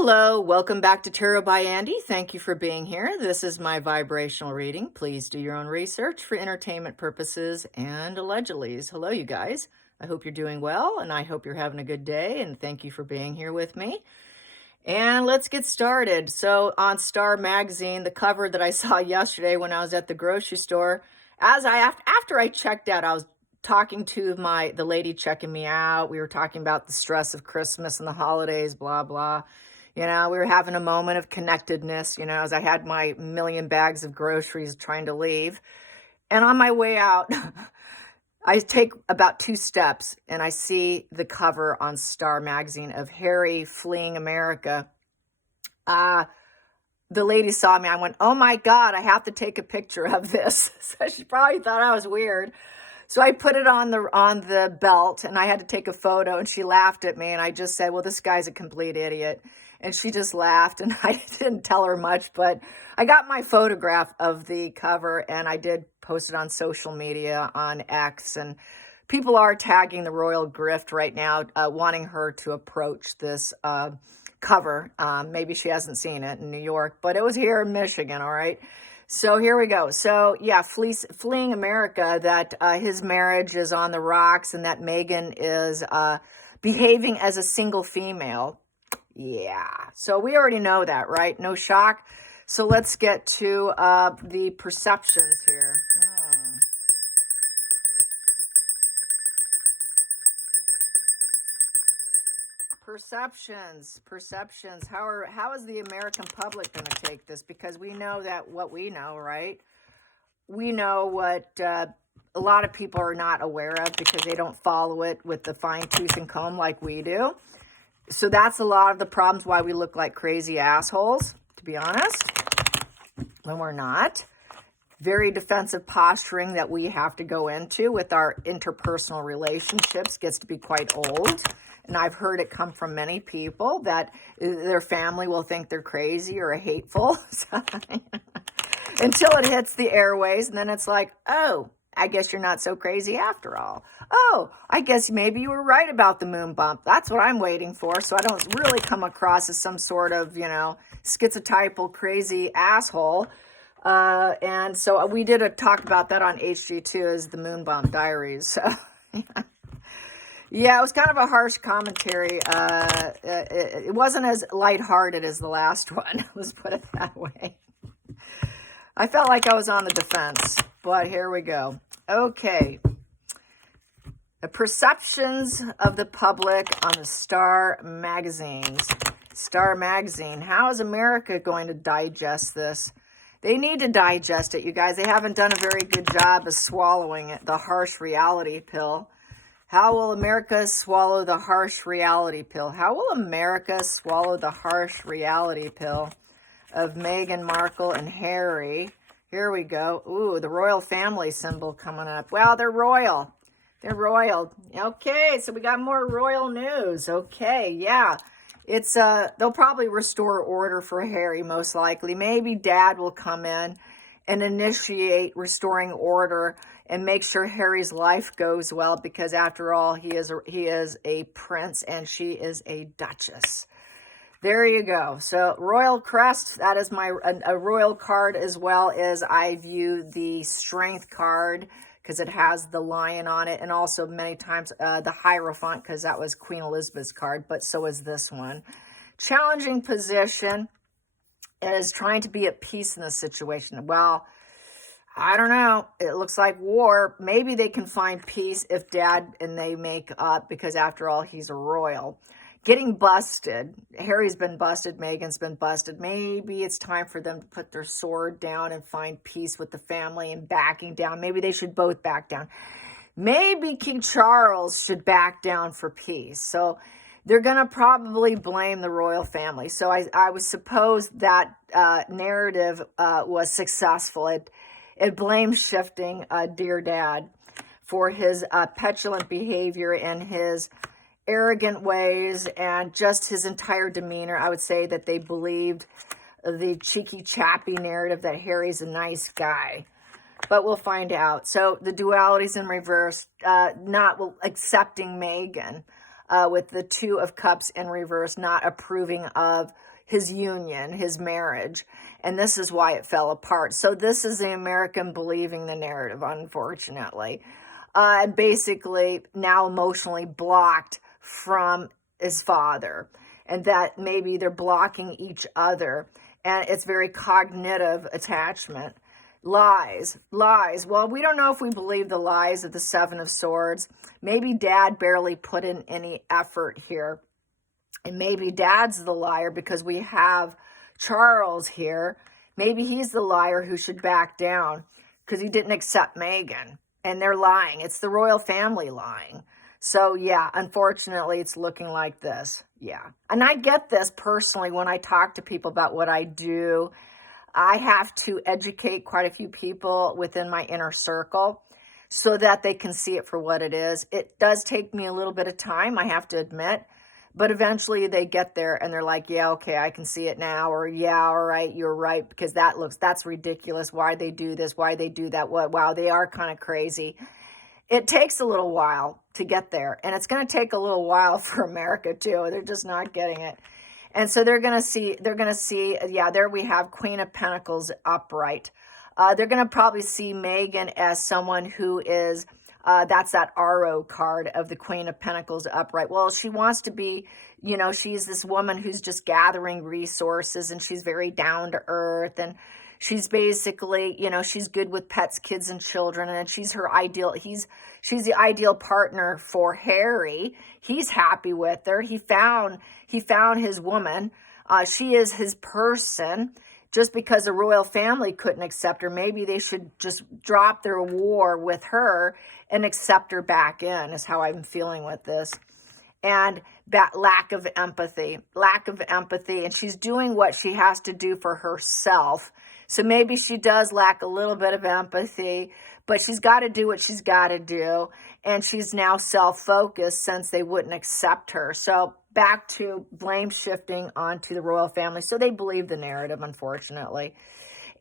Hello, welcome back to Tarot by Andy. Thank you for being here. This is my vibrational reading. Please do your own research for entertainment purposes and allegedly. Hello, you guys. I hope you're doing well, and I hope you're having a good day, and thank you for being here with me. And let's get started. So on Star Magazine, the cover that I saw yesterday when I was at the grocery store, after I checked out, I was talking to the lady checking me out. We were talking about the stress of Christmas and the holidays, blah, blah. We were having a moment of connectedness, as I had my million bags of groceries trying to leave. And on my way out, I take about 2 steps and I see the cover on Star Magazine of Harry fleeing America. The lady saw me. I went, oh my God, I have to take a picture of this. So she probably thought I was weird. So I put it on the belt and I had to take a photo, and she laughed at me, and I just said, well, this guy's a complete idiot. And she just laughed, and I didn't tell her much, but I got my photograph of the cover and I did post it on social media on X, and people are tagging the Royal Grift right now, wanting her to approach this cover. Maybe she hasn't seen it in New York, but it was here in Michigan, all right? So here we go. So yeah, fleeing America, that his marriage is on the rocks and that Meghan is behaving as a single female. Yeah, so we already know that, right? No shock. So let's get to the perceptions here. Perceptions. How is the American public going to take this? Because we know that what we know, right? We know what a lot of people are not aware of because they don't follow it with the fine tooth and comb like we do. So that's a lot of the problems why we look like crazy assholes, to be honest, when we're not. Very defensive posturing that we have to go into with our interpersonal relationships gets to be quite old. And I've heard it come from many people that their family will think they're crazy or hateful until it hits the airways. And then it's like, oh, I guess you're not so crazy after all. Oh, I guess maybe you were right about the moon bump. That's what I'm waiting for. So I don't really come across as some sort of, schizotypal crazy asshole. And so we did a talk about that on HG2 as the Moon Bump Diaries. So, yeah, it was kind of a harsh commentary. It wasn't as lighthearted as the last one. Let's put it that way. I felt like I was on the defense, but here we go. Okay. The perceptions of the public on the Star Magazines. Star Magazine. How is America going to digest this? They need to digest it, you guys. They haven't done a very good job of swallowing it, the harsh reality pill. How will America swallow the harsh reality pill? How will America swallow the harsh reality pill of Meghan Markle and Harry? Here we go. Ooh, the royal family symbol coming up. Well, they're royal. They're royal. Okay, so we got more royal news. Okay, yeah. It's they'll probably restore order for Harry, most likely. Maybe Dad will come in and initiate restoring order and make sure Harry's life goes well, because after all, he is a prince and she is a duchess. There you go. So Royal Crest, that is a royal card, as well as I view the Strength card because it has the lion on it, and also many times the Hierophant, because that was Queen Elizabeth's card, but so is this one. Challenging position is trying to be at peace in the situation. Well, I don't know. It looks like war. Maybe they can find peace if Dad and they make up, because after all, he's a royal. Getting busted. Harry's been busted. Meghan's been busted. Maybe it's time for them to put their sword down and find peace with the family and backing down. Maybe they should both back down. Maybe King Charles should back down for peace. So they're going to probably blame the royal family. So I would suppose that narrative was successful. It blames shifting Dear Dad for his petulant behavior and his arrogant ways and just his entire demeanor. I would say that they believed the cheeky chappy narrative that Harry's a nice guy. But we'll find out. So the duality's in reverse, not accepting Meghan. with the Two of Cups in reverse, not approving of his union, his marriage. And this is why it fell apart. So this is the American believing the narrative, unfortunately. Basically now emotionally blocked from his father, and that maybe they're blocking each other. And it's very cognitive attachment. Lies. Well, we don't know if we believe the lies of the Seven of Swords. Maybe dad barely put in any effort here. And maybe dad's the liar because we have Charles here. Maybe he's the liar who should back down because he didn't accept Meghan. And they're lying. It's the royal family lying. So, yeah, unfortunately, it's looking like this. Yeah. And I get this personally when I talk to people about what I do. I have to educate quite a few people within my inner circle so that they can see it for what it is. It does take me a little bit of time, I have to admit, but eventually they get there and they're like, yeah, okay, I can see it now, or yeah, all right, you're right, because that's ridiculous. Why they do this? Why they do that? What? Wow, they are kind of crazy. It takes a little while to get there, and it's going to take a little while for America too. They're just not getting it. And so they're going to see, yeah, there we have Queen of Pentacles upright. They're going to probably see Meghan as someone who is, that's that RO card of the Queen of Pentacles upright. Well, she wants to be, she's this woman who's just gathering resources, and she's very down to earth, and she's basically, she's good with pets, kids, and children, and she's the ideal partner for Harry. He's happy with her. He found his woman. She is his person. Just because the royal family couldn't accept her, maybe they should just drop their war with her and accept her back in, is how I'm feeling with this. And that lack of empathy, and she's doing what she has to do for herself. So maybe she does lack a little bit of empathy, but she's got to do what she's got to do. And she's now self-focused since they wouldn't accept her. So back to blame shifting onto the royal family. So they believe the narrative, unfortunately.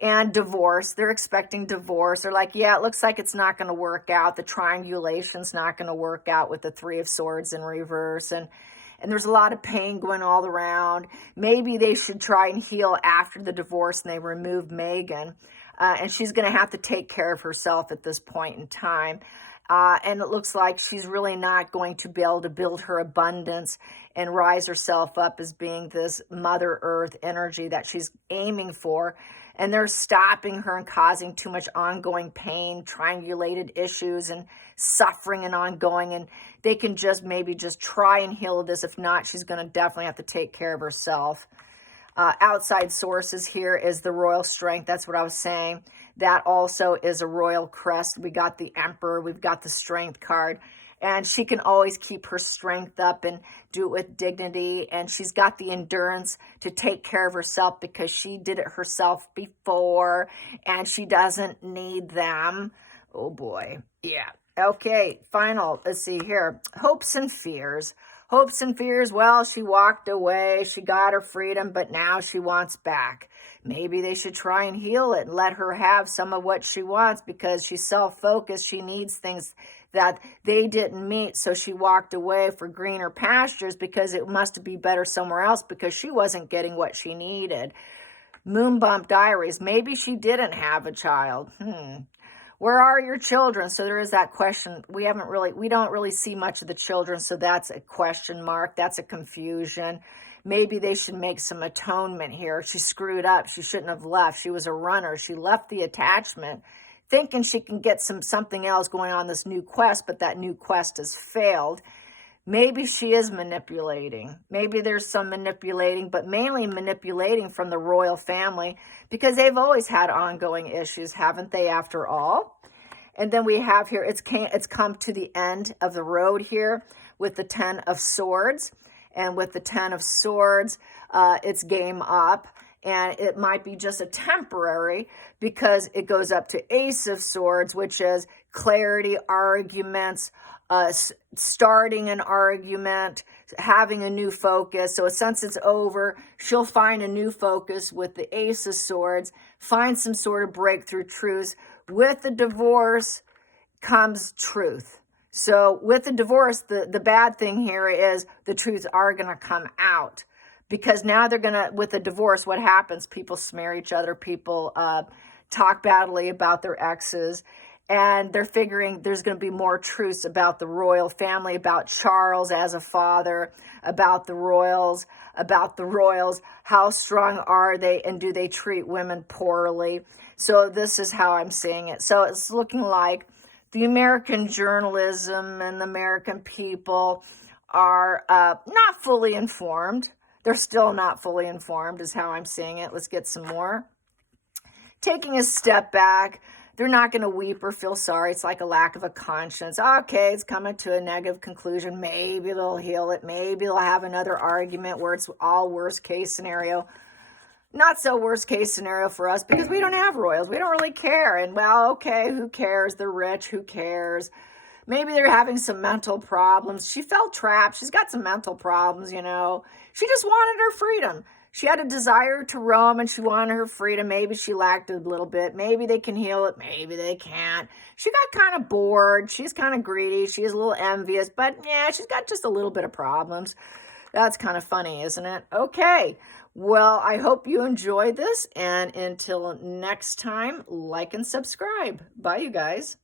And divorce, they're expecting divorce. They're like, yeah, it looks like it's not going to work out. The triangulation's not going to work out with the Three of Swords in reverse. And there's a lot of pain going all around. Maybe they should try and heal after the divorce and they remove Meghan. And she's going to have to take care of herself at this point in time. And it looks like she's really not going to be able to build her abundance and rise herself up as being this Mother Earth energy that she's aiming for. And they're stopping her and causing too much ongoing pain, triangulated issues, and suffering and ongoing. And they can maybe just try and heal this. If not, she's going to definitely have to take care of herself. Outside sources here is the royal strength. That's what I was saying. That also is a royal crest. We got the Emperor. We've got the strength card. And she can always keep her strength up and do it with dignity. And she's got the endurance to take care of herself because she did it herself before. And she doesn't need them. Oh, boy. Yeah. Okay. Final. Let's see here. Hopes and fears. Hopes and fears. Well, she walked away. She got her freedom, but now she wants back. Maybe they should try and heal it and let her have some of what she wants because she's self-focused. She needs things that they didn't meet, so she walked away for greener pastures because it must be better somewhere else because she wasn't getting what she needed. Moon Bump Diaries. Maybe she didn't have a child. Where are your children? So there is that question. We don't really see much of the children, so that's a question mark. That's a confusion. Maybe they should make some atonement here. She screwed up. She shouldn't have left. She was a runner. She left the attachment thinking she can get something else going on this new quest, but that new quest has failed. Maybe she is manipulating. Maybe there's some manipulating, but mainly manipulating from the royal family because they've always had ongoing issues, haven't they, after all? And then we have here, it's come to the end of the road here with the Ten of Swords. And with the Ten of Swords, it's game up. And it might be just a temporary because it goes up to Ace of Swords, which is clarity, arguments, starting an argument, having a new focus. So since it's over, she'll find a new focus with the Ace of Swords, find some sort of breakthrough truth. With the divorce comes truth. So with the divorce, the bad thing here is the truths are going to come out. Because now they're going to, with a divorce, what happens? People smear each other. People talk badly about their exes. And they're figuring there's going to be more truths about the royal family, about Charles as a father, about the royals, how strong are they, and do they treat women poorly? So this is how I'm seeing it. So it's looking like the American journalism and the American people are not fully informed. They're still not fully informed is how I'm seeing it. Let's get some more. Taking a step back, they're not going to weep or feel sorry. It's like a lack of a conscience. Okay, it's coming to a negative conclusion. Maybe they'll heal it. Maybe they'll have another argument where it's all worst case scenario. Not so worst case scenario for us because we don't have royals. We don't really care. And well, okay, who cares? They're rich. Who cares? Maybe they're having some mental problems. She felt trapped. She's got some mental problems, you know. She just wanted her freedom. She had a desire to roam and she wanted her freedom. Maybe she lacked it a little bit. Maybe they can heal it. Maybe they can't. She got kind of bored. She's kind of greedy. She's a little envious. But yeah, she's got just a little bit of problems. That's kind of funny, isn't it? Okay. Well, I hope you enjoyed this. And until next time, like and subscribe. Bye, you guys.